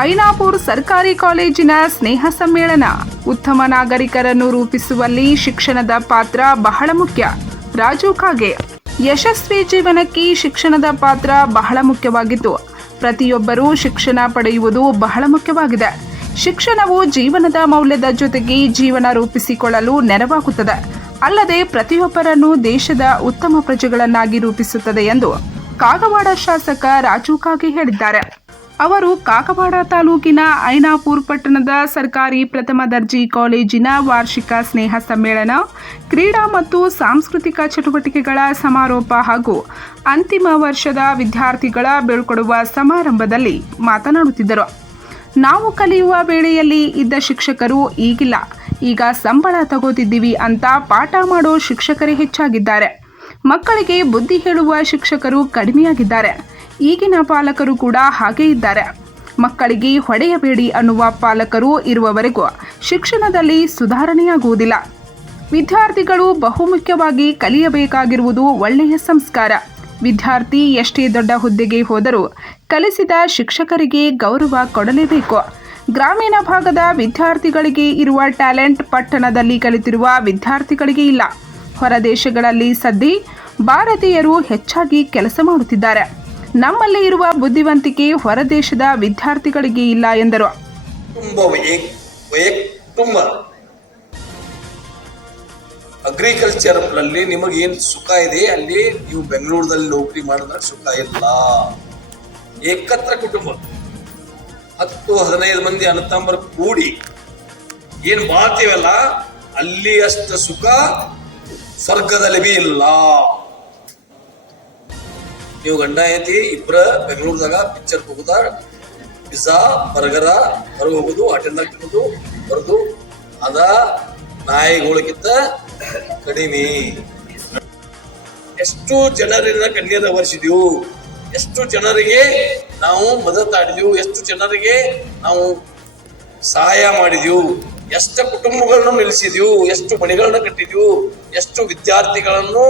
ಐನಾಪುರ್ ಸರ್ಕಾರಿ ಕಾಲೇಜಿನ ಸ್ನೇಹ ಸಮ್ಮೇಳನ. ಉತ್ತಮ ನಾಗರಿಕರನ್ನು ರೂಪಿಸುವಲ್ಲಿ ಶಿಕ್ಷಣದ ಪಾತ್ರ ಬಹಳ ಮುಖ್ಯ. ರಾಜು ಕಾಗೆ, ಯಶಸ್ವಿ ಜೀವನಕ್ಕೆ ಶಿಕ್ಷಣದ ಪಾತ್ರ ಬಹಳ ಮುಖ್ಯವಾಗಿದ್ದು ಪ್ರತಿಯೊಬ್ಬರೂ ಶಿಕ್ಷಣ ಪಡೆಯುವುದು ಬಹಳ ಮುಖ್ಯವಾಗಿದೆ. ಶಿಕ್ಷಣವು ಜೀವನದ ಮೌಲ್ಯದ ಜೊತೆಗೆ ಜೀವನ ರೂಪಿಸಿಕೊಳ್ಳಲು ನೆರವಾಗುತ್ತದೆ. ಅಲ್ಲದೆ ಪ್ರತಿಯೊಬ್ಬರನ್ನು ದೇಶದ ಉತ್ತಮ ಪ್ರಜೆಗಳನ್ನಾಗಿ ರೂಪಿಸುತ್ತದೆ ಎಂದು ಕಾಗವಾಡ ಶಾಸಕ ರಾಜು ಕಾಗೆ ಹೇಳಿದ್ದಾರೆ. ಅವರು ಕಾಕವಾಡ ತಾಲೂಕಿನ ಐನಾಪುರ್ ಪಟ್ಟಣದ ಸರ್ಕಾರಿ ಪ್ರಥಮ ದರ್ಜೆ ಕಾಲೇಜಿನ ವಾರ್ಷಿಕ ಸ್ನೇಹ ಸಮ್ಮೇಳನ, ಕ್ರೀಡಾ ಮತ್ತು ಸಾಂಸ್ಕೃತಿಕ ಚಟುವಟಿಕೆಗಳ ಸಮಾರೋಪ ಹಾಗೂ ಅಂತಿಮ ವರ್ಷದ ವಿದ್ಯಾರ್ಥಿಗಳ ಬೀಳ್ಕೊಡುವ ಸಮಾರಂಭದಲ್ಲಿ ಮಾತನಾಡುತ್ತಿದ್ದರು. ನಾವು ಕಲಿಯುವ ವೇಳೆಯಲ್ಲಿ ಇದ್ದ ಶಿಕ್ಷಕರು ಈಗಿಲ್ಲ. ಈಗ ಸಂಬಳ ತಗೋತಿದ್ದೀವಿ ಅಂತ ಪಾಠ ಮಾಡೋ ಶಿಕ್ಷಕರೇ ಹೆಚ್ಚಾಗಿದ್ದಾರೆ. ಮಕ್ಕಳಿಗೆ ಬುದ್ಧಿ ಹೇಳುವ ಶಿಕ್ಷಕರು ಕಡಿಮೆಯಾಗಿದ್ದಾರೆ. ಈಗಿನ ಪಾಲಕರು ಕೂಡ ಹಾಗೆ ಇದ್ದಾರೆ. ಮಕ್ಕಳಿಗೆ ಹೊಡೆಯಬೇಡಿ ಅನ್ನುವ ಪಾಲಕರು ಇರುವವರೆಗೂ ಶಿಕ್ಷಣದಲ್ಲಿ ಸುಧಾರಣೆಯಾಗುವುದಿಲ್ಲ. ವಿದ್ಯಾರ್ಥಿಗಳು ಬಹುಮುಖ್ಯವಾಗಿ ಕಲಿಯಬೇಕಾಗಿರುವುದು ಒಳ್ಳೆಯ ಸಂಸ್ಕಾರ. ವಿದ್ಯಾರ್ಥಿ ಎಷ್ಟೇ ದೊಡ್ಡ ಹುದ್ದೆಗೆ ಹೋದರೂ ಕಲಿಸಿದ ಶಿಕ್ಷಕರಿಗೆ ಗೌರವ ಕೊಡಲೇಬೇಕು. ಗ್ರಾಮೀಣ ಭಾಗದ ವಿದ್ಯಾರ್ಥಿಗಳಿಗೆ ಇರುವ ಟ್ಯಾಲೆಂಟ್ ಪಟ್ಟಣದಲ್ಲಿ ಕಲಿತಿರುವ ವಿದ್ಯಾರ್ಥಿಗಳಿಗೆ ಇಲ್ಲ. ಹೊರದೇಶಗಳಲ್ಲಿ ಸದ್ದಿ ಭಾರತೀಯರು ಹೆಚ್ಚಾಗಿ ಕೆಲಸ ಮಾಡುತ್ತಿದ್ದಾರೆ. ನಮ್ಮಲ್ಲಿ ಇರುವ ಬುದ್ಧಿವಂತಿಕೆ ಹೊರದೇಶದ ವಿದ್ಯಾರ್ಥಿಗಳಿಗೆ ಇಲ್ಲ ಎಂದರು. ತುಂಬ ವೈಯಕ್ ವೈಯಕ್, ತುಂಬ. ಅಗ್ರಿಕಲ್ಚರ್ ಅಲ್ಲಿ ನಿಮಗೆ ಏನು ಸುಖ ಇದೆ? ಅಲ್ಲಿ ನೀವು ಬೆಂಗಳೂರಿನಲ್ಲಿ ನೌಕರಿ ಮಾಡಿದ್ರೆ ಸುಖ ಇಲ್ಲ. ಏಕತ್ರ ಕುಟುಂಬ. ಹತ್ತು, ಹದಿನೈದು ಮಂದಿ ಅಣ್ಣತಮ್ಮರು ಕೂಡಿ ಏನು ಮಾಡ್ತೀವಲ್ಲ? ಅಲ್ಲಿ ಅಷ್ಟು ಸುಖ, ಸ್ವರ್ಗದಲ್ಲಿ ಇಲ್ಲ. ನೀವು ಗಂಡ ಐತಿ ಇಬ್ರ ಬೆಂಗಳೂರದಾಗ ಪಿಕ್ಚರ್ ಹೋಗುದ? ಪಿಜ್ಜಾ ಬರ್ಗರ, ಹೊರಗೆ ಹೋಗುದು ಹೋಟೆಲ್ದಾಗ ತಿನ್ನೋದು ಬರೋದು, ಅದ ನಾಯಿಗಳಿಗಿಂತ ಕಡಿಮೆ. ಎಷ್ಟು ಜನರನ್ನ ಕಣ್ಣೀರ ವರ್ಷಿದೆವು ಎಷ್ಟು ಜನರಿಗೆ ನಾವು ಮದತಾಡಿದೆವು ಎಷ್ಟು ಜನರಿಗೆ ನಾವು ಸಹಾಯ ಮಾಡಿದೆವು ಎಷ್ಟು ಕುಟುಂಬಗಳನ್ನು ನಿಲ್ಲಿಸಿದೀವು ಎಷ್ಟು ಮನೆಗಳನ್ನ ಕಟ್ಟಿದೀವು ಎಷ್ಟು ವಿದ್ಯಾರ್ಥಿಗಳನ್ನು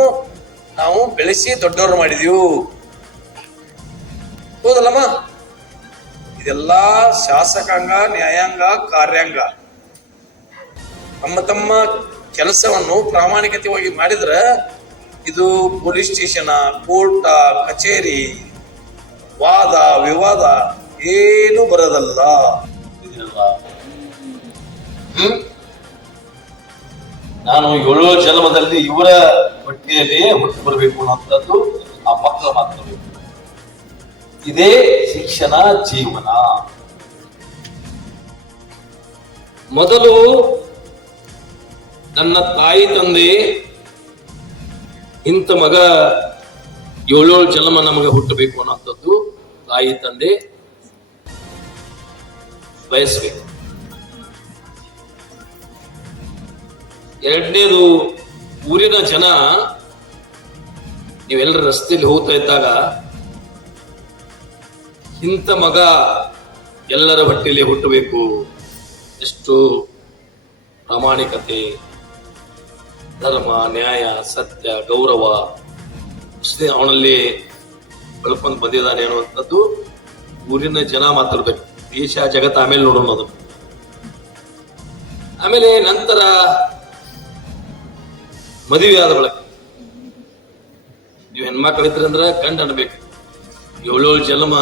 ನಾವು ಬೆಳೆಸಿ ದೊಡ್ಡವರು ಮಾಡಿದೆವು ಹೌದಲ್ಲಮ್ಮ? ಇದೆಲ್ಲ ಶಾಸಕಾಂಗ, ನ್ಯಾಯಾಂಗ, ಕಾರ್ಯಾಂಗ. ತಮ್ಮ ತಮ್ಮ ಕೆಲಸವನ್ನು ಪ್ರಾಮಾಣಿಕತೆಯಾಗಿ ಮಾಡಿದ್ರೆ ಇದು ಪೊಲೀಸ್ ಸ್ಟೇಷನ್, ಕೋರ್ಟ, ಕಚೇರಿ, ವಾದ, ವಿವಾದ ಏನು ಬರೋದಲ್ಲ? ನಾನು ಏಳೋ ಜನ್ಮದಲ್ಲಿ ಇವರ ಹೊಟ್ಟೆಯಲ್ಲಿ ಹುಟ್ಟು ಬರಬೇಕು ಅನ್ನೋಂಥದ್ದು ಆ ಮಕ್ಕಳ ಮಾತ್ರ ಬೇಕು. ಇದೇ ಶಿಕ್ಷಣ ಜೀವನ. ಮೊದಲು ನನ್ನ ತಾಯಿ ತಂದೆ, ಇಂಥ ಮಗ ಏಳೇಳು ಜನ್ಮ ನಮಗೆ ಹುಟ್ಟಬೇಕು ಅನ್ನೋಂಥದ್ದು ತಾಯಿ ತಂದೆ ಬಯಸ್ಬೇಕು. ಎರಡನೇದು ಊರಿನ ಜನ, ನೀವೆಲ್ಲರೂ ರಸ್ತೆಯಲ್ಲಿ ಹೋಗ್ತಾ ಇದ್ದಾಗ ಇಂಥ ಮಗ ಎಲ್ಲರ ಹೊಟ್ಟೆಯಲ್ಲಿ ಹುಟ್ಟಬೇಕು. ಎಷ್ಟು ಪ್ರಾಮಾಣಿಕತೆ, ಧರ್ಮ, ನ್ಯಾಯ, ಸತ್ಯ, ಗೌರವ ಅವನಲ್ಲಿ ಬೆಳ್ಕೊಂಡು ಬಂದಿದ್ದಾನೆ ಅನ್ನುವಂಥದ್ದು ಊರಿನ ಜನ ಮಾತಾಡ್ಬೇಕು ದೇಶ, ಜಗತ್ತು ಆಮೇಲೆ ನೋಡೋಣ ಅದು ಆಮೇಲೆ ನಂತರ ಮದುವೆ ಆದ ಬಳಕ ನೀವು ಹೆಣ್ಮಕ್ಳು ಇದ್ರಂದ್ರ ಗಂಡ ಅನ್ಬೇಕು ಏಳೇಳು ಜನ್ಮ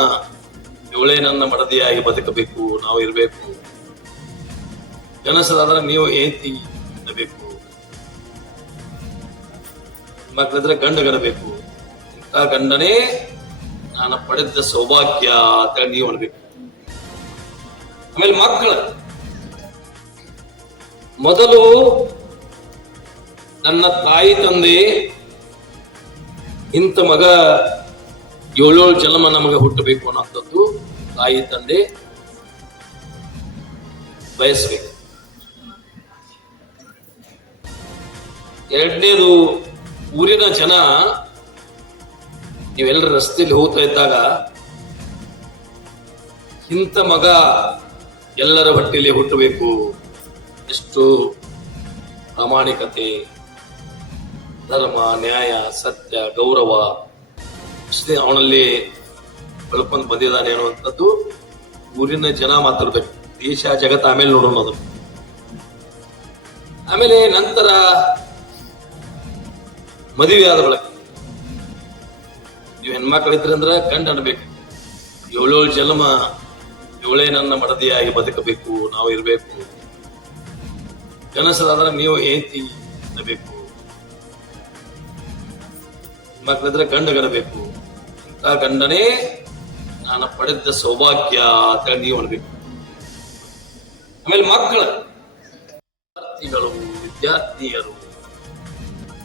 ಏಳೇ ನನ್ನ ಮಡದಿಯಾಗಿ ಬದುಕಬೇಕು, ನಾವು ಇರಬೇಕು. ಗನಸದಾದ್ರೆ ನೀವು ಏಂತಿ ಅನ್ನಬೇಕು ಮಕ್ಕಳಿದ್ರೆ ಗಂಡಗರಬೇಕು ಇಂಥ ಗಂಡನೇ ನಾನು ಪಡೆದ ಸೌಭಾಗ್ಯ ಅಂತ ನೀವು ಅನ್ಬೇಕು. ಆಮೇಲೆ ಮಕ್ಕಳು. ಮೊದಲು ನನ್ನ ತಾಯಿ ತಂದೆ ಇಂಥ ಮಗ ಏಳೇಳು ಜನ್ಮ ನಮಗೆ ಹುಟ್ಟಬೇಕು ಅನ್ನೋಂಥದ್ದು ತಾಯಿ ತಂದೆ ಬಯಸಬೇಕು. ಎರಡನೇದು ಊರಿನ ಜನ ನೀವೆಲ್ಲರ ರಸ್ತೆಯಲ್ಲಿ ಹೋಗ್ತಾ ಇದ್ದಾಗ ಇಂಥ ಮಗ ಎಲ್ಲರ ಹೊಟ್ಟೆಯಲ್ಲಿ ಹುಟ್ಟಬೇಕು. ಎಷ್ಟು ಪ್ರಾಮಾಣಿಕತೆ, ಧರ್ಮ, ನ್ಯಾಯ, ಸತ್ಯ, ಗೌರವ ಅವನಲ್ಲಿ ಬೆಳ್ಕೊಂಡು ಬಂದಿದ್ದಾನೆ ಅನ್ನುವಂಥದ್ದು ಊರಿನ ಜನ ಮಾತಾಡ್ಬೇಕು. ದೇಶ, ಜಗತ್ತು ಆಮೇಲೆ ನೋಡೋಣ ಅದು. ಆಮೇಲೆ ನಂತರ ಮದುವೆ ಆದ ಬಳಕ ನೀವು ಹೆಣ್ಮಕ್ಳಿದ್ರಿ ಅಂದ್ರ ಕಂಡು ಅನ್ಬೇಕು. ಏಳೇಳು ಜನ್ಮ ಇವಳೇ ನನ್ನ ಮಡದಿಯಾಗಿ ಬದುಕಬೇಕು, ನಾವು ಇರಬೇಕು. ಕನಸದಾದ್ರೆ ನೀವು ಏಂತಿ ಅನ್ನಬೇಕು. ಮಕ್ಕಳಿದ್ರೆ ಗಂಡಗನಬೇಕು. ಇಂಥ ಗಂಡನೇ ನಾನು ಪಡೆದ ಸೌಭಾಗ್ಯ ಅಂತ ನೀವು ಅನ್ಬೇಕು. ಆಮೇಲೆ ಮಕ್ಕಳು ವಿದ್ಯಾರ್ಥಿಗಳು ವಿದ್ಯಾರ್ಥಿಯರು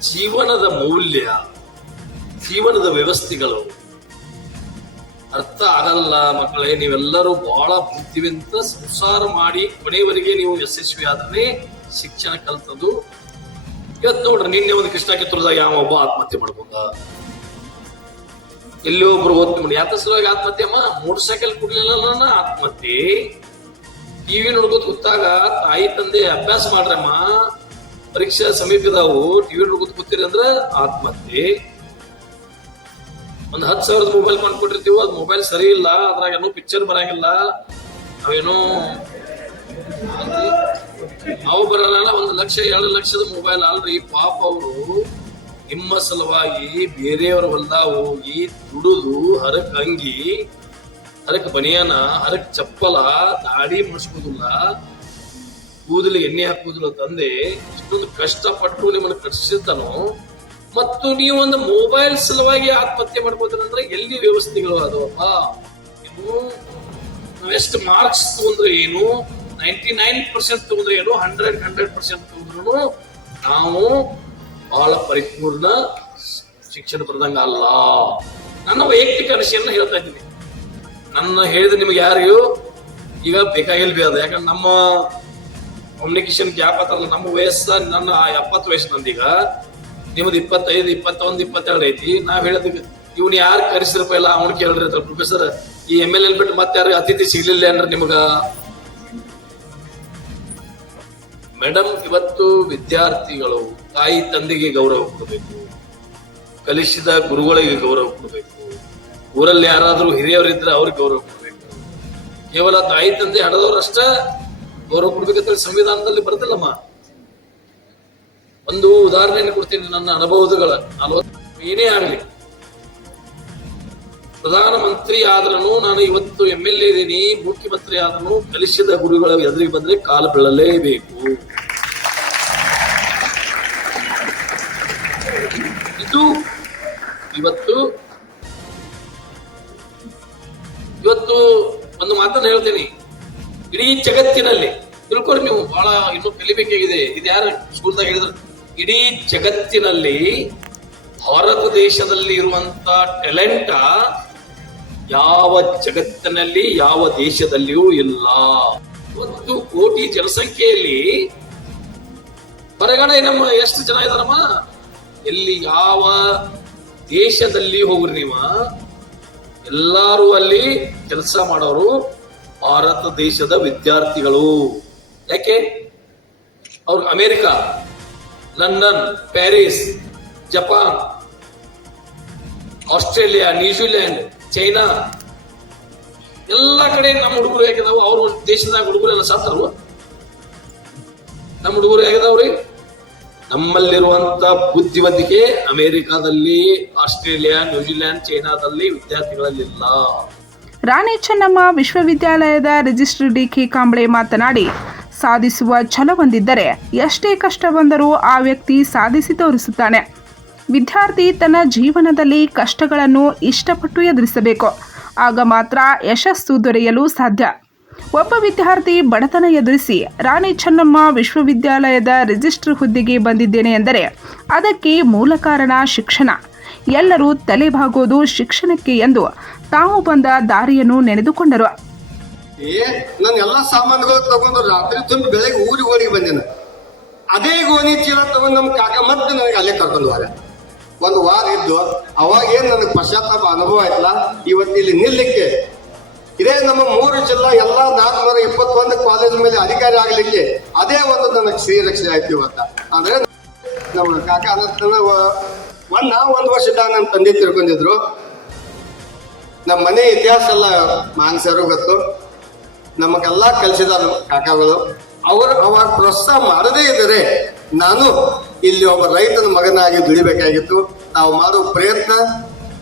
ಜೀವನದ ಮೌಲ್ಯ, ಜೀವನದ ವ್ಯವಸ್ಥೆಗಳು ಅರ್ಥ ಆಗಲ್ಲ ಮಕ್ಕಳೇ, ನೀವೆಲ್ಲರೂ ಬಹಳ ಬುದ್ಧಿವಂತ ಸಂಸಾರ ಮಾಡಿ ಕೊನೆಯವರೆಗೆ ನೀವು ಯಶಸ್ವಿ ಆದ್ರೆ ಶಿಕ್ಷಣ ಕಲ್ತದ್ದು. ಇವತ್ತು ನೋಡ್ರಿ, ನಿನ್ನೆ ಒಂದು ಕೃಷ್ಣ ಕಿತ್ತೂರದಾಗ ಯಾವ ಒಬ್ಬ ಆತ್ಮಹತ್ಯೆ ಮಾಡ್ಕೊಂಡ. ಎಲ್ಲಿ ಒಬ್ರು ಓದ್ತಿ ಯಾತ ಸಲುವಾಗಿ ಆತ್ಮಹತ್ಯೆ ಅಮ್ಮ? ಮೋಟರ್ ಸೈಕಲ್ ಕುಡ್ಲಿಲ್ಲ ಆತ್ಮಹತ್ಯೆ. ಟಿವಿ ನೋಡ್ಕೋತ ಕೂತಾಗ ತಾಯಿ ತಂದೆ ಅಭ್ಯಾಸ ಮಾಡ್ರಮ್ಮ. ಪರೀಕ್ಷೆ ಸಮೀಪದಾವು ಟಿವಿ ನೋಡ್ಕೋತ ಕೂತೀರಿ ಅಂದ್ರ ಆತ್ಮಹತ್ಯೆ. ಒಂದ್ ಹತ್ತು ಸಾವಿರದ ಮೊಬೈಲ್ ಕೊಂಡ್ಕೊಟ್ಟಿರ್ತೀವಿ, ಅದ್ ಮೊಬೈಲ್ ಸರಿ ಇಲ್ಲ, ಅದ್ರಾಗ ಏನೋ ಪಿಕ್ಚರ್ ಬರಂಗಿಲ್ಲ. ಅವೇನೋ ನಾವು ಬರಲ್ಲ ಒಂದು ಲಕ್ಷ, ಎರಡು ಲಕ್ಷದ ಮೊಬೈಲ್ ಅಲ್ರಿ ಪಾಪ ಅವರು. ನಿಮ್ಮ ಸಲುವಾಗಿ ಬೇರೆಯವರ ಹೊಲ್ದ ಹೋಗಿ ದುಡುದು, ಹರಕ್ ಅಂಗಿ, ಹರಕ್ ಬನಿಯಾನ, ಹರಕ್ ಚಪ್ಪಲ ದಾಡಿ ಮುಡಿಸ್ಕೋದಿಲ್ಲ ಕೂದಲು ಎಣ್ಣೆ ಹಾಕುವುದಿಲ್ಲ ತಂದೆ. ಇಷ್ಟೊಂದು ಕಷ್ಟಪಟ್ಟು ನಿಮ್ಮನ್ನು ಕಟ್ಟಿಸಿದ್ದನು ಮತ್ತು ನೀವು ಒಂದು ಮೊಬೈಲ್ ಸಲುವಾಗಿ ಆತ್ಮಹತ್ಯೆ ಅಂದ್ರೆ ಎಲ್ಲಿ ವ್ಯವಸ್ಥೆಗಳು ಅದವಪ್ಪ? ನೀವು ಎಷ್ಟು ಮಾರ್ಕ್ಸ್ ತಗೊಂಡ್ರೆ ಏನು? ನೈಂಟಿ ನೈನ್ ಪರ್ಸೆಂಟ್ ತಗೊಂಡ್ರೆ ಏನು? ಹಂಡ್ರೆಡ್ ಹಂಡ್ರೆಡ್ ಪರ್ಸೆಂಟ್ ತಗೊಂಡ್ರು ನಾವು ಬಹಳ ಪರಿಪೂರ್ಣ ಶಿಕ್ಷಣ ಪಡೆದಂಗ ಅಲ್ಲ. ನನ್ನ ವೈಯಕ್ತಿಕ ಅನಿಸಿಕೆಯನ್ನು ಹೇಳ್ತಾ ಇದ್ದೀನಿ. ನನ್ನ ಹೇಳಿದ ನಿಮ್ಗೆ ಯಾರಿಗೂ ಈಗ ಬೇಕಾಗಿಲ್ಲ ಬಿ ಅದು. ಯಾಕಂದ್ರೆ ನಮ್ಮ ಕಮ್ಯುನಿಕೇಶನ್ ಗ್ಯಾಪ್ ಆತಲ್ಲ ನಮ್ಮ ವಯಸ್ಸ, ನನ್ನ ಎಪ್ಪತ್ತು ವಯಸ್ಸು ನಂದೀಗ. ನಿಮ್ದು ಇಪ್ಪತ್ತೈದು, ಇಪ್ಪತ್ತೊಂದು, ಇಪ್ಪತ್ತೆರಡು ಐತಿ. ನಾವ್ ಹೇಳಿದ್ವಿ ಇವ್ನು ಯಾರು ಕರೆಸಿರಪ್ಪ ಇಲ್ಲ, ಅವ್ನು ಕೇಳ್ರಿ ಪ್ರೊಫೆಸರ್, ಈ ಎಂ ಎಲ್ ಎಲ್ ಬಿಟ್ಟು ಮತ್ತೆ ಯಾರು ಅತಿಥಿ ಸಿಗ್ಲಿಲ್ಲ ಅಂದ್ರೆ ನಿಮ್ಗ ಮೇಡಮ್ ಇವತ್ತು ವಿದ್ಯಾರ್ಥಿಗಳು, ತಾಯಿ ತಂದೆಗೆ ಗೌರವ ಕೊಡಬೇಕು, ಕಲಿಸಿದ ಗುರುಗಳಿಗೆ ಗೌರವ ಕೊಡಬೇಕು, ಊರಲ್ಲಿ ಯಾರಾದರೂ ಹಿರಿಯವರಿದ್ರೆ ಅವ್ರಿಗೆ ಗೌರವ ಕೊಡಬೇಕು. ಕೇವಲ ತಾಯಿ ತಂದೆ ಹಣದವರಷ್ಟ ಗೌರವ ಕೊಡ್ಬೇಕಂತ ಸಂವಿಧಾನದಲ್ಲಿ ಬರ್ತಿಲ್ಲಮ್ಮ ಒಂದು ಉದಾಹರಣೆಯನ್ನು ಕೊಡ್ತೀನಿ, ನನ್ನ ಅನುಭವಗಳ ನಲವತ್ತು ಏನೇ ಆಗಲಿ. ಪ್ರಧಾನಮಂತ್ರಿ ಆದ್ರೂ ನಾನು ಇವತ್ತು ಎಂ ಎಲ್ ಎ ಇದ್ದೀನಿ ಮುಖ್ಯಮಂತ್ರಿ ಆದ್ರೂ ಕಲಿಸಿದ ಗುರುಗಳ ಎದುರಿಗೆ ಬಂದ್ರೆ ಕಾಲು ಬೀಳಲೇಬೇಕು. ಇದು ಇವತ್ತು ಇವತ್ತು ಒಂದು ಮಾತನ್ನು ಹೇಳ್ತೀನಿ. ಇಡೀ ಜಗತ್ತಿನಲ್ಲಿ ತಿಳ್ಕೊಂಡು ನೀವು, ಬಹಳ ಇನ್ನೂ ಕಲಿಬೇಕಾಗಿದೆ. ಇದು ಯಾರು ಸ್ಕೂಲ್ದಾಗ ಹೇಳಿದ್ರು? ಇಡೀ ಜಗತ್ತಿನಲ್ಲಿ, ಭಾರತ ದೇಶದಲ್ಲಿ ಇರುವಂತ ಟ್ಯಾಲೆಂಟ ಯಾವ ಜಗತ್ತಿನಲ್ಲಿ, ಯಾವ ದೇಶದಲ್ಲಿಯೂ ಇಲ್ಲ. ಒಂದು ಕೋಟಿ ಜನಸಂಖ್ಯೆಯಲ್ಲಿ ಹೊರಗಡೆ ನಮ್ಮ ಎಷ್ಟು ಜನ ಇದಾರಮ್ಮ ಎಲ್ಲಿ ಯಾವ ದೇಶದಲ್ಲಿ ಹೋಗ್ರಿ ನೀವ? ಎಲ್ಲಾರು ಅಲ್ಲಿ ಕೆಲಸ ಮಾಡೋರು ಭಾರತ ದೇಶದ ವಿದ್ಯಾರ್ಥಿಗಳು. ಯಾಕೆ? ಅವ್ರು America, London, Paris, Japan, Australia New Zealand China, ಎಲ್ಲ ಕಡೆ ನಮ್ಮ ಹುಡುಗರು ಹೇಗಿದಾವು, ಅವ್ರ ದೇಶದಾಗ ಹುಡುಗರು ಎಲ್ಲ ಸಾತಾರಲ್ವ ನಮ್ಮ ಹುಡುಗರು ಹೇಗಿದಾವ್ರಿ? ನಮ್ಮಲ್ಲಿರುವಂತ ಬುದ್ಧಿವಂತಿಕೆ ಅಮೆರಿಕಾದಲ್ಲಿ, ಆಸ್ಟ್ರೇಲಿಯಾ ನ್ಯೂಜಿಲೆಂಡ್ ಚೈನಾದಲ್ಲಿ ವಿದ್ಯಾರ್ಥಿಗಳಲ್ಲಿಲ್ಲ. ರಾಣಿ ಚೆನ್ನಮ್ಮ ವಿಶ್ವವಿದ್ಯಾಲಯದ ರಿಜಿಸ್ಟ್ರೇಡ್ ಡಿ ಕೆ ಕಾಂಬ್ಳೆ ಮಾತನಾಡಿ, ಸಾಧಿಸುವ ಛಲ ಹೊಂದಿದ್ದರೆ ಎಷ್ಟೇ ಕಷ್ಟ ಬಂದರೂ ಆ ವ್ಯಕ್ತಿ ಸಾಧಿಸಿ ತೋರಿಸುತ್ತಾನೆ. ವಿದ್ಯಾರ್ಥಿ ತನ್ನ ಜೀವನದಲ್ಲಿ ಕಷ್ಟಗಳನ್ನು ಇಷ್ಟಪಟ್ಟು ಎದುರಿಸಬೇಕು. ಆಗ ಮಾತ್ರ ಯಶಸ್ಸು ದೊರೆಯಲು ಸಾಧ್ಯ. ಒಬ್ಬ ವಿದ್ಯಾರ್ಥಿ ಬಡತನ ಎದುರಿಸಿ, ರಾಣಿ ಚೆನ್ನಮ್ಮ ವಿಶ್ವವಿದ್ಯಾಲಯದ ರಿಜಿಸ್ಟರ್ ಹುದ್ದೆಗೆ ಬಂದಿದ್ದೇನೆ ಎಂದರೆ ಅದಕ್ಕೆ ಮೂಲ ಕಾರಣ ಶಿಕ್ಷಣ. ಎಲ್ಲರೂ ತಲೆಬಾಗೋದು ಶಿಕ್ಷಣಕ್ಕೆ ಎಂದು ತಾವು ಬಂದ ದಾರಿಯನ್ನು ನೆನೆದುಕೊಂಡರು. ಅದೇ ಗೋಣಿ ಚೀಲ ತಗೊಂಡು ನಮ್ಮ ಕಾಕ ಮತ್ತೆ ನನಗೆ ಅಲ್ಲೇ ಕರ್ಕೊಂಡು ಒಂದು ವಾರ ಇದ್ದು, ಅವಾಗ ಏನ್ ನನಗೆ ಪಶ್ಚಾತ್ತಾಪ ಅನುಭವ ಆಯ್ತಲ್ಲ ಇವತ್ತು ಇಲ್ಲಿ ನಿಲ್ಲಕ್ಕೆ. ಇದೇ ನಮ್ಮ ಮೂರು ಜಿಲ್ಲಾ ಎಲ್ಲಾ ನಾಲ್ಕುನೂರ ಇಪ್ಪತ್ತೊಂದು ಕಾಲೇಜ್ ಮೇಲೆ ಅಧಿಕಾರಿ ಆಗಲಿಕ್ಕೆ ಅದೇ ಒಂದು ನನಗೆ ಶ್ರೀರಕ್ಷೆ ಆಯ್ತು ಇವತ್ತ. ಅಂದ್ರೆ ನಮ್ಮ ಕಾಕ ಅನಂತನ, ಒಂದ್ ನಾ ಒಂದ್ ವರ್ಷದ ನಮ್ಮ ತಂದೆ ತಿಳ್ಕೊಂಡಿದ್ರು. ನಮ್ಮ ಮನೆ ಇತಿಹಾಸ ಎಲ್ಲ ಮಾನ್ಸರು ಗೊತ್ತು. ನಮಗೆಲ್ಲ ಕಲಿಸಿದ ಕಾಕಾಗಳು. ಅವರು ಅವಾಗ ಪ್ರೋತ್ಸಾಹ ಮಾಡದೇ ಇದ್ದರೆ ನಾನು ಇಲ್ಲಿ ಒಬ್ಬ ರೈತನ ಮಗನಾಗಿ ದುಡಿಬೇಕಾಗಿತ್ತು. ನಾವು ಮಾಡುವ ಪ್ರಯತ್ನ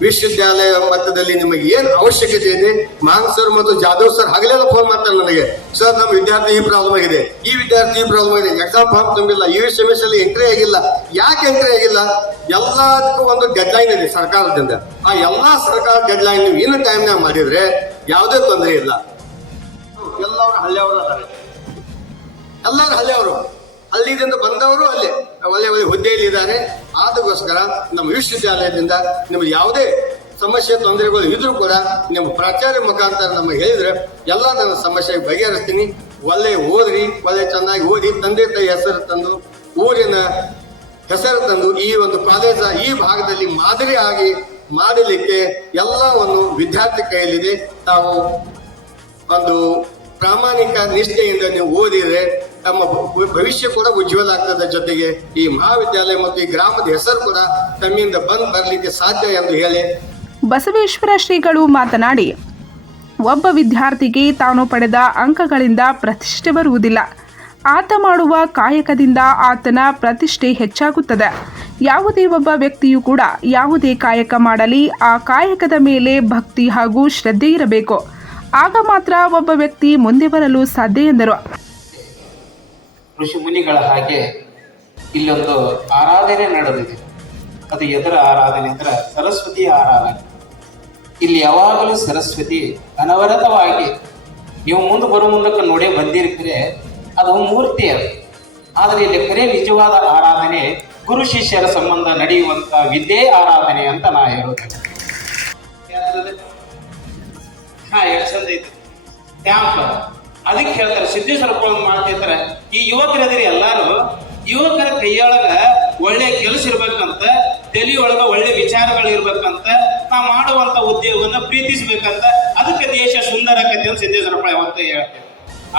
ವಿಶ್ವವಿದ್ಯಾಲಯ ಮಟ್ಟದಲ್ಲಿ ನಿಮಗೆ ಏನು ಅವಶ್ಯಕತೆ ಇದೆ? ಮಾಂಗ್ ಸರ್ ಮತ್ತು ಜಾಧವ್ ಸರ್ ಹಗಲೆಲ್ಲ ಫೋನ್ ಮಾಡ್ತಾರೆ ನನಗೆ ಸರ್, ನಮ್ಮ ವಿದ್ಯಾರ್ಥಿ ಈ ಪ್ರಾಬ್ಲಮ್ ಆಗಿದೆ. ಈ ವಿದ್ಯಾರ್ಥಿ ಈ ಪ್ರಾಬ್ಲಮ್ ಆಗಿದೆ. ಎಕ್ಸಾಮ್ ಫಾರ್ಮ್ ತುಂಬಿಲ್ಲ. ಈ ಸೆಮಿಸ್ಟರ್ ಎಂಟ್ರಿ ಆಗಿಲ್ಲ. ಯಾಕೆ ಎಂಟ್ರಿ ಆಗಿಲ್ಲ? ಎಲ್ಲದಕ್ಕೂ ಒಂದು ಡೆಡ್ ಲೈನ್ ಇದೆ ಸರ್ಕಾರದಿಂದ. ಆ ಎಲ್ಲಾ ಸರ್ಕಾರ ಡೆಡ್ ಲೈನ್ ನೀವು ಇನ್ನು ಟೈಮ್ನಾಗ ಮಾಡಿದ್ರೆ ಯಾವುದೇ ತೊಂದರೆ ಇಲ್ಲ. ಎಲ್ಲರೂ ಹಳ್ಳಿಯವರು ಅದಾರೆ. ಎಲ್ಲರೂ ಹಳ್ಳಿಯವರು. ಹಳ್ಳಿಯಿಂದ ಬಂದವರು ಅಲ್ಲೇ. ಒಳ್ಳೆ ಒಳ್ಳೆ ಹುದ್ದೆಯಲ್ಲಿ ಇದ್ದಾರೆ ಅದಕ್ಕೋಸ್ಕರ ನಮ್ಮ ವಿಶ್ವವಿದ್ಯಾಲಯದಿಂದ ನಿಮ್ಗೆ ಯಾವುದೇ ಸಮಸ್ಯೆ, ತೊಂದರೆಗಳು ಇದ್ರೂ ಕೂಡ ನಿಮ್ಮ ಪ್ರಾಚಾರ್ಯ ಮುಖಾಂತರ ನಮಗೆ ಹೇಳಿದ್ರೆ ಎಲ್ಲ ನನ್ನ ಸಮಸ್ಯೆ ಬಗೆಹರಿಸ್ತೀನಿ. ಒಳ್ಳೆ ಓದ್ರಿ, ಒಳ್ಳೆ ಚೆನ್ನಾಗಿ ಓದಿ. ತಂದೆ ತಾಯಿ ಹೆಸರು ತಂದು, ಊರಿನ ಹೆಸರು ತಂದು ಈ ಒಂದು ಕಾಲೇಜ ಈ ಭಾಗದಲ್ಲಿ ಮಾದರಿ ಆಗಿ ಮಾಡಲಿಕ್ಕೆ ಒಂದು ವಿದ್ಯಾರ್ಥಿ ಕೈಯಲ್ಲಿದೆ. ತಾವು ಒಂದು ಪ್ರಾಮಾಣಿಕ ನಿಷ್ಠೆಯಿಂದ ನೀವು ಓದಿದ್ರೆ ತಮ್ಮ ಭವಿಷ್ಯ ಕೂಡ ಉಜ್ವಲ ಆಗ್ತದ ಜೊತೆಗೆ ಈ ಮಹಾವಿದ್ಯಾಲಯ ಮತ್ತು ಈ ಗ್ರಾಮದ ಹೆಸರು ಕೂಡ ತಮ್ಮಿಂದ ಬಂದ್ ಬರಲಿಕ್ಕೆ ಸಾಧ್ಯ ಎಂದು ಹೇಳಿ. ಬಸವೇಶ್ವರ ಶ್ರೀಗಳು ಮಾತನಾಡಿ, ಒಬ್ಬ ವಿದ್ಯಾರ್ಥಿಗೆ ತಾನು ಪಡೆದ ಅಂಕಗಳಿಂದ ಪ್ರತಿಷ್ಠೆ ಬರುವುದಿಲ್ಲ. ಆತ ಮಾಡುವ ಕಾಯಕದಿಂದ ಆತನ ಪ್ರತಿಷ್ಠೆ ಹೆಚ್ಚಾಗುತ್ತದೆ. ಯಾವುದೇ ಒಬ್ಬ ವ್ಯಕ್ತಿಯು ಕೂಡ ಯಾವುದೇ ಕಾಯಕ ಮಾಡಲಿ, ಆ ಕಾಯಕದ ಮೇಲೆ ಭಕ್ತಿ ಹಾಗೂ ಶ್ರದ್ಧೆ ಇರಬೇಕು. ಆಗ ಮಾತ್ರ ಒಬ್ಬ ವ್ಯಕ್ತಿ ಮುಂದೆ ಬರಲು ಸಾಧ್ಯ ಎಂದರು. ಋಷಿ ಮುನಿಗಳ ಹಾಗೆ ಇಲ್ಲೊಂದು ಆರಾಧನೆ ನಡೆದಿದೆ. ಅದು ಎದರ ಆರಾಧನೆ ಅಂದ್ರೆ ಸರಸ್ವತಿ ಆರಾಧನೆ. ಇಲ್ಲಿ ಯಾವಾಗಲೂ ಸರಸ್ವತಿ ಅನವರತವಾಗಿ ನೀವು ಮುಂದೆ ಬರೋ ಮುಂದಕ್ಕೆ ನೋಡೇ ಬಂದಿರ್ತೀರಿ. ಅದು ಮೂರ್ತಿ ಅದು. ಆದರೆ ಇಲ್ಲಿ ಕರೆ ನಿಜವಾದ ಆರಾಧನೆ ಗುರು ಶಿಷ್ಯರ ಸಂಬಂಧ ನಡೆಯುವಂತ ವಿದ್ಯೆ ಆರಾಧನೆ ಅಂತ ನಾ ಹೇಳುತ್ತೇನೆ ಹಾ ಎಷ್ಟು ಚಂದ ಅದಕ್ಕೆ ಹೇಳ್ತಾರೆ, ಸಿದ್ದೇಶ್ವರ ಮಾಡ್ತಿರ್ತಾರೆ ಈ ಯುವಕರದಿರಿ ಎಲ್ಲಾರು, ಯುವಕರ ಕೈಯೊಳಗ ಒಳ್ಳೆ ಕೆಲಸ ಇರ್ಬೇಕಂತ, ತಲೆ ಒಳಗ ಒಳ್ಳೆ ವಿಚಾರಗಳು ಇರ್ಬೇಕಂತ ನಾ ಮಾಡುವಂತ ಉದ್ಯೋಗವನ್ನ ಪ್ರೀತಿಸ್ಬೇಕಂತ, ಅದಕ್ಕೆ ದೇಶ ಸುಂದರ ಕತೆ ಅಂತ ಸಿದ್ದೇಶ್ವರಪ್ಪ ಯಾವತ್ತೂ ಹೇಳ್ತೇವೆ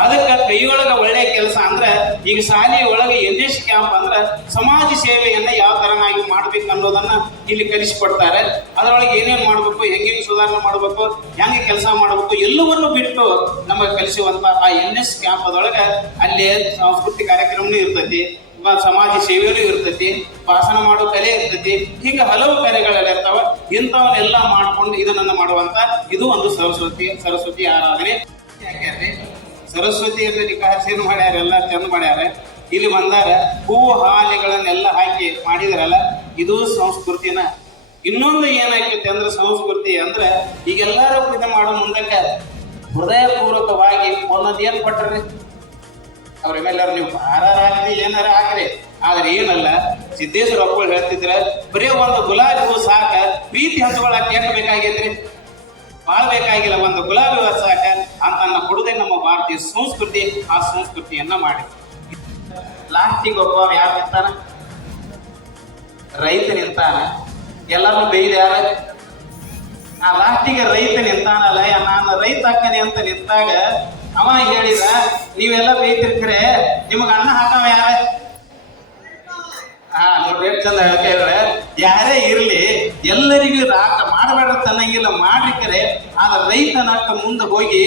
ಅದಕ್ಕೆ ಕೈಯೊಳಗ ಒಳ್ಳೆ ಕೆಲಸ ಅಂದ್ರೆ ಈಗ ಶಾಲೆಯ ಒಳಗೆ ಎನ್ ಎಸ್ ಕ್ಯಾಂಪ್ ಅಂದ್ರೆ ಸಮಾಜ ಸೇವೆಯನ್ನ ಯಾವ ತರನಾಗಿ ಮಾಡ್ಬೇಕು ಅನ್ನೋದನ್ನ ಇಲ್ಲಿ ಕಲಿಸಿಕೊಡ್ತಾರೆ. ಅದರೊಳಗೆ ಏನೇನ್ ಮಾಡ್ಬೇಕು ಹೆಂಗೆ ಸುಧಾರಣೆ ಮಾಡ್ಬೇಕು, ಹೆಂಗೆ ಕೆಲಸ ಮಾಡ್ಬೇಕು, ಎಲ್ಲವನ್ನೂ ಬಿಟ್ಟು ನಮಗೆ ಕಲಿಸುವಂತ ಆ ಎನ್ ಎಸ್ ಕ್ಯಾಂಪ್ ಅದೊಳಗೆ ಅಲ್ಲಿ ಸಾಂಸ್ಕೃತಿಕ ಕಾರ್ಯಕ್ರಮನೂ ಇರ್ತೈತಿ ಸಮಾಜ ಸೇವೆಯೂ ಇರ್ತೈತಿ, ಭಾಷಣ ಮಾಡೋ ಕಲೆ ಇರ್ತೈತಿ, ಹೀಗೆ ಹಲವು ಕಲೆಗಳೆಲ್ಲ ಇರ್ತಾವ. ಇಂಥವನ್ನೆಲ್ಲ ಮಾಡ್ಕೊಂಡು ಇದನ್ನ ಮಾಡುವಂತ ಇದು ಒಂದು ಸರಸ್ವತಿ ಸರಸ್ವತಿ ಆರಾಧನೆ. ಸರಸ್ವತಿಯಲ್ಲಿ ನಿಕಾಸೇನು ಮಾಡ್ಯಾರ, ಎಲ್ಲ ಚಂದ ಮಾಡ್ಯಾರ. ಇಲ್ಲಿ ಬಂದಾರ ಹೂ ಹಾಲೆಗಳನ್ನೆಲ್ಲ ಹಾಕಿ ಮಾಡಿದಾರಲ್ಲ, ಇದು ಸಂಸ್ಕೃತಿನ. ಇನ್ನೊಂದು ಏನಾಗ್ತೈತೆ ಅಂದ್ರೆ ಸಂಸ್ಕೃತಿ ಅಂದ್ರೆ ಈಗೆಲ್ಲರೂ ಪೂಜೆ ಮಾಡೋ ಮುಂದಕ್ಕೆ ಹೃದಯಪೂರ್ವಕವಾಗಿ ಒಂದೊಂದು ಏನ್ ಕೊಟ್ರಿ ಅವ್ರ ಮೇಲೆಲ್ಲರೂ ನೀವು ಹಾರಾರ ಹಾಕ್ರಿ, ಏನಾರ ಹಾಕ್ರಿ. ಆದ್ರೆ ಏನಲ್ಲ, ಸಿದ್ದೇಶ್ವರ ಅಪ್ಪ ಹೇಳ್ತಿದ್ರ, ಬರೀ ಒಂದು ಗುಲಾಬಿ ಹೂ ಸಾಕ, ಪ್ರೀತಿ ಹಂಚ್ಕೊಳಕ್ ಎಷ್ಟು ಬೇಕಾಗೈತ್ರಿ? ಬಾಳ್ ಬೇಕಾಗಿಲ್ಲ ಒಂದು ಗುಲಾಬಿ ಹೂ ಸಾಕ ಅಂತನ್ನ ನಮ್ಮ ಭಾರತೀಯ ಸಂಸ್ಕೃತಿ, ಆ ಸಂಸ್ಕೃತಿಯನ್ನ ಮಾಡಿ ಲಾಸ್ಟಿಗೆ ಒಬ್ಬ ಯಾರು ನಿಂತಾನ? ರೈತ ನಿಂತಾನ? ಎಲ್ಲರೂ ಬೈದ ಯಾರು? ಆ ಲಾಸ್ಟಿಗೆ ರೈತ ನಿಂತಾನಲ್ಲ ನಾನು ರೈತ ಹಾಕನೆ ಅಂತ ನಿಂತಾಗ ಅವ ಹೇಳಿದ, ನೀವೆಲ್ಲ ಬೈತಿರ್ತೀರೆ ನಿಮಗೆ ಅನ್ನ ಹಾಕವ ಯಾರ? ಚಂದ ಹೇಳ್ತೇವೆ ಯಾರೇ ಇರ್ಲಿ, ಎಲ್ಲರಿಗೂ ರಾಕ ಮಾಡಬೇಡ ತನ್ನಂಗಿಲ್ಲ ಮಾಡ್ಲಿಕ್ಕರೆ ರೈತ ನಾಟ ಮುಂದೆ ಹೋಗಿ,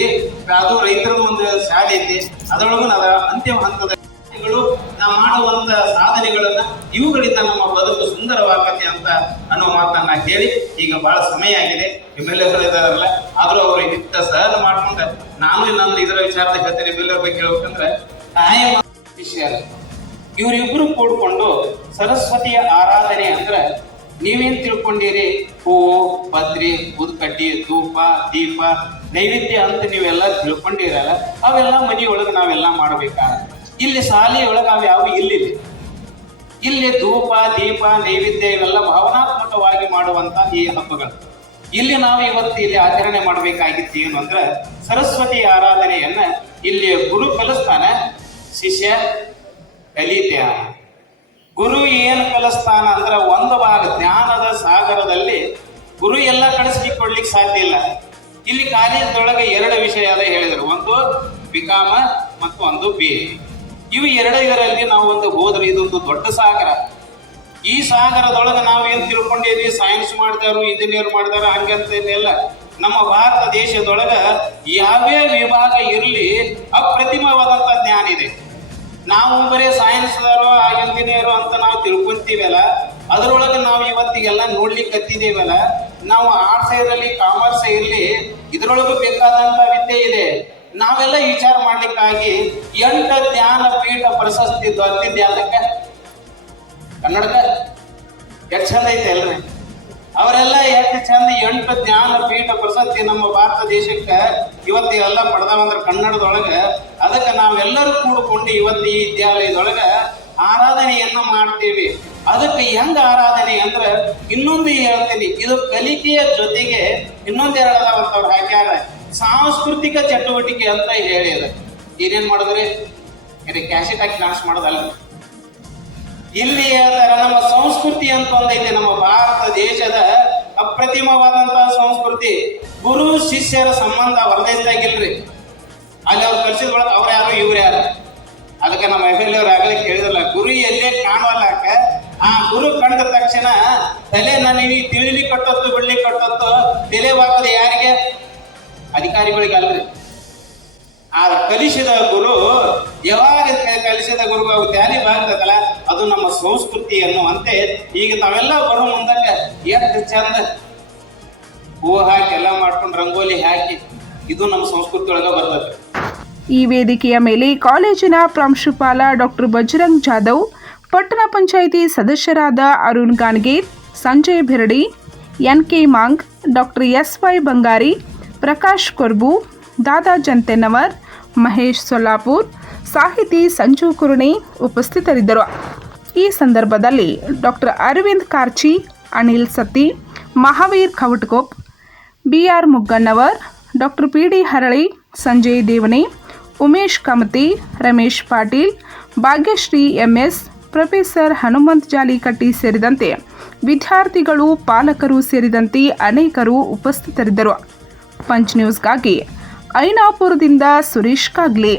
ಅದು ರೈತರದ್ದು ಒಂದು ಶಾಲೆ ಐತಿ, ಅದರೊಳಗೂ ಅದ ಅಂತಿಮ ಹಂತದ ನಾವು ಮಾಡುವಂತ ಸಾಧನೆಗಳನ್ನ ಇವುಗಳಿಂದ ನಮ್ಮ ಬದುಕು ಸುಂದರವಾಗತ್ತೆ ಅಂತ ಅನ್ನೋ ಮಾತನ್ನ ಹೇಳಿ, ಈಗ ಬಹಳ ಸಮಯ ಆಗಿದೆ ನಿಮ್ಮೆಲ್ಲರೂ ಇದಾರಲ್ಲ ಆದ್ರೂ ಅವರು ಹಿತ್ತ ಸಹನ ಮಾಡ್ಕೊಂಡ, ನಾನು ನನ್ನ ಇದರ ವಿಚಾರದ ಹೇಳ್ತೇನೆ ಬಿಲ್ಲರ್ ಬಗ್ಗೆ ಹೇಳ್ಬೇಕಂದ್ರೆ ತಾಯಿ ಶಿಷ್ಯರು ಇವರಿಬ್ರು ಕೂಡ್ಕೊಂಡು ಸರಸ್ವತಿಯ ಆರಾಧನೆ ಅಂದ್ರ ನೀವೇನ್ ತಿಳ್ಕೊಂಡಿರಿ? ಹೂವು ಪತ್ರಿ ಉದ್ಕಟ್ಟಿ ಧೂಪ, ದೀಪ, ನೈವೇದ್ಯ ಅಂತ ನೀವೆಲ್ಲ ತಿಳ್ಕೊಂಡಿರಲ್ಲ, ಅವೆಲ್ಲ ಮನೆಯೊಳಗೆ ನಾವೆಲ್ಲ ಮಾಡ್ಬೇಕಾ? ಇಲ್ಲಿ ಶಾಲೆಯೊಳಗೆ ಅವು ಇಲ್ಲಿದೆ ಇಲ್ಲಿ ಧೂಪ, ದೀಪ, ನೈವೇದ್ಯ ಇವೆಲ್ಲ ಭಾವನಾತ್ಮಕವಾಗಿ ಮಾಡುವಂತ ಈ ಹಬ್ಬಗಳು. ಇಲ್ಲಿ ನಾವು ಇವತ್ತು ಇಲ್ಲಿ ಆಚರಣೆ ಮಾಡಬೇಕಾಗಿತ್ತು ಏನು ಅಂದ್ರೆ ಸರಸ್ವತಿ ಆರಾಧನೆಯನ್ನ ಇಲ್ಲಿ ಗುರು ಕಲಿಸ್ತಾನೆ. ಶಿಷ್ಯ ಕಲಿತ್ಯ ಗುರು ಏನು ಕಲಿಸ್ತಾನ ಅಂದ್ರೆ ಒಂದು ಭಾಗ ಜ್ಞಾನದ ಸಾಗರದಲ್ಲಿ ಗುರು ಎಲ್ಲ ಕಳಿಸ್ಲಿಕ್ಕೆ ಸಾಧ್ಯ ಇಲ್ಲ. ಇಲ್ಲಿ ಕಾಲೇಜದೊಳಗೆ ಎರಡು ವಿಷಯ ಅದ ಹೇಳಿದರು. ಒಂದು ಬಿಕಾಮ ಮತ್ತು ಒಂದು ಬಿ. ಇವು ಎರಡು ಇದರಲ್ಲಿ ನಾವು ಒಂದು ಹೋದ್ರೆ. ಇದೊಂದು ದೊಡ್ಡ ಸಾಗರ. ಈ ಸಾಗರದೊಳಗೆ ನಾವು ಏನು ತಿಳ್ಕೊಂಡಿದ್ವಿ? ಸೈನ್ಸ್ ಮಾಡ್ತಾರು ಇಂಜಿನಿಯರ್ ಮಾಡ್ತಾರ ಇಲ್ಲ ನಮ್ಮ ಭಾರತ ದೇಶದೊಳಗ ಯಾವೇ ವಿಭಾಗ ಇರಲಿ ಅಪ್ರತಿಮವಾದಂಥ ಜ್ಞಾನ ಇದೆ. ನಾವು ಬರೀ ಸೈನ್ಸ್ದವರು ಇಂಜಿನಿಯರು ಅಂತ ನಾವು ತಿಳ್ಕೊಂತೀವಲ್ಲ, ಅದರೊಳಗೆ ನಾವು ಇವತ್ತಿಗೆಲ್ಲ ನೋಡ್ಲಿಕ್ಕೆ ಹತ್ತಿದೇವಲ್ಲ, ನಾವು ಆರ್ಟ್ಸ್ ಇರಲಿ ಕಾಮರ್ಸ್ ಇರಲಿ, ಇದರೊಳಗೂ ಬೇಕಾದಂತ ವಿದ್ಯೆ ಇದೆ. ನಾವೆಲ್ಲ ವಿಚಾರ ಮಾಡ್ಲಿಕ್ಕಾಗಿ ಎಂಟು ಜ್ಞಾನ ಪೀಠ ಪ್ರಶಸ್ತಿ ದೊರೆತಿದ್ದೆ ಅದಕ್ಕೆ. ಕನ್ನಡದ ಎಷ್ಟು ಚಂದ ಐತೆ ಅಲ್ರಿ. ಅವರೆಲ್ಲ ಎಷ್ಟು ಚಂದ ಎಂಟು ಜ್ಞಾನ ಪೀಠ ಪ್ರಶಸ್ತಿ ನಮ್ಮ ಭಾರತ ದೇಶಕ್ಕೆ ಇವತ್ತಿಗೆಲ್ಲ ಎಲ್ಲ ಕನ್ನಡದೊಳಗೆ ಕನ್ನಡದೊಳಗ ಅದಕ್ಕೆ ನಾವೆಲ್ಲರೂ ಕೂಡಿಕೊಂಡು ಇವತ್ತು ಈ ವಿದ್ಯಾಲಯದೊಳಗ ಆರಾಧನೆಯನ್ನ ಮಾಡ್ತೀವಿ. ಅದಕ್ಕೆ ಹೆಂಗ ಆರಾಧನೆ ಅಂದ್ರೆ ಇನ್ನೊಂದು ಹೇಳ್ತೀನಿ, ಇದು ಕಲಿಕೆಯ ಜೊತೆಗೆ ಇನ್ನೊಂದು ಅವ್ರು ಹಾಕ್ಯಾರ. ಸಾಂಸ್ಕೃತಿಕ ಚಟುವಟಿಕೆ ಅಂತ ಹೇಳಿದ. ಏನೇನ್ ಮಾಡಿದ್ರಿ? ಇದು ಕ್ಯಾಸೆಟ್ ಹಾಕಿ ಡಾನ್ಸ್ ಮಾಡೋದಲ್ಲ? ಇಲ್ಲಿ ಹೇಳ್ತಾರೆ, ನಮ್ಮ ಸಂಸ್ಕೃತಿ ಅಂತ ಒಂದೈತೆ, ನಮ್ಮ ಭಾರತ ದೇಶದ ಅಪ್ರತಿಮವಾದಂತಹ ಸಂಸ್ಕೃತಿ. ಗುರು, ಶಿಷ್ಯರ ಸಂಬಂಧ ಹೊರದೇಶದಾಗಿಲ್ರಿ ಅಲ್ಲಿ ಅವ್ರು ಕಲ್ಸಿದ ಒಳಗೆ ಅವ್ರು ಯಾರು, ಇವ್ರು ಯಾರು? ಅದಕ್ಕೆ ನಮ್ಮ ಎಫ್ ಎಲ್ ಆಗಲೇ ಕೇಳಿದ್ರಲ್ಲ ಗುರು ಎಲ್ಲೇ ಕಾಣುವಲ್ಲಾಕ ಆ ಗುರು ಕಂಡ ತಕ್ಷಣ ತಲೆ ನನಗೆ ತಿಳಿಲಿ ಕಟ್ಟತ್ತು, ಬಿಡ್ಲಿ ತಲೆ ಬಾಕದ ಯಾರಿಗೆ? ಅಧಿಕಾರಿಗಳಿಗೆ ಅಲ್ರಿ. ಆ ಕಲಿಸಿದ ಗುರು, ಯಾವಾಗ ಕಲಿಸಿದ ಗುರು ತ್ಯಾಲಿ ಬಾಗ್ತದಲ್ಲ, ಅದು ನಮ್ಮ ಸಂಸ್ಕೃತಿ ಅನ್ನುವಂತೆ ಈಗ ತಾವೆಲ್ಲ ಬರೋ ಮುಂದಾಗ ಎಷ್ಟು ಚಂದ ಹೂ ಹಾಕಿ ಎಲ್ಲ ಮಾಡ್ಕೊಂಡು ರಂಗೋಲಿ ಹಾಕಿ ಇದು ನಮ್ಮ ಸಂಸ್ಕೃತಿ ಒಳಗ ಬರ್ತದೆ. ಈ ವೇದಿಕೆಯ ಮೇಲೆ ಕಾಲೇಜಿನ ಪ್ರಾಂಶುಪಾಲ ಡಾಕ್ಟರ್ ಬಜರಂಗ್ ಜಾಧವ್, ಪಟ್ಟಣ ಪಂಚಾಯಿತಿ ಸದಸ್ಯರಾದ Arun Ganger, Sanjay Bhiradi, N K Mang, doctor S Y Bangari, Prakash Korbu, ದಾದಾ ಜಂತೆನವರ್, ಮಹೇಶ್ ಸೊಲ್ಲಾಪುರ್, ಸಾಹಿತಿ ಸಂಜು ಕುರುಣಿ ಉಪಸ್ಥಿತರಿದ್ದರು. ಈ ಸಂದರ್ಭದಲ್ಲಿ doctor Arvind Karchi, Anil Satti, Mahavir B R Mugganavar doctor P D Harali, Sanjay Devane, Umesh Kamati, Ramesh Patil, Bhagyashree MS professor Hanumant Jalikatti ಸೇರಿದಂತೆ ವಿದ್ಯಾರ್ಥಿಗಳು, ಪಾಲಕರು ಸೇರಿದಂತೆ ಅನೇಕರು ಉಪಸ್ಥಿತರಿದ್ದರು. ಪಂಚ್ ನ್ಯೂಸ್ಗಾಗಿ ಐನಾಪುರದಿಂದ ಸುರೇಶ್ ಕಾಗ್ಲೆ.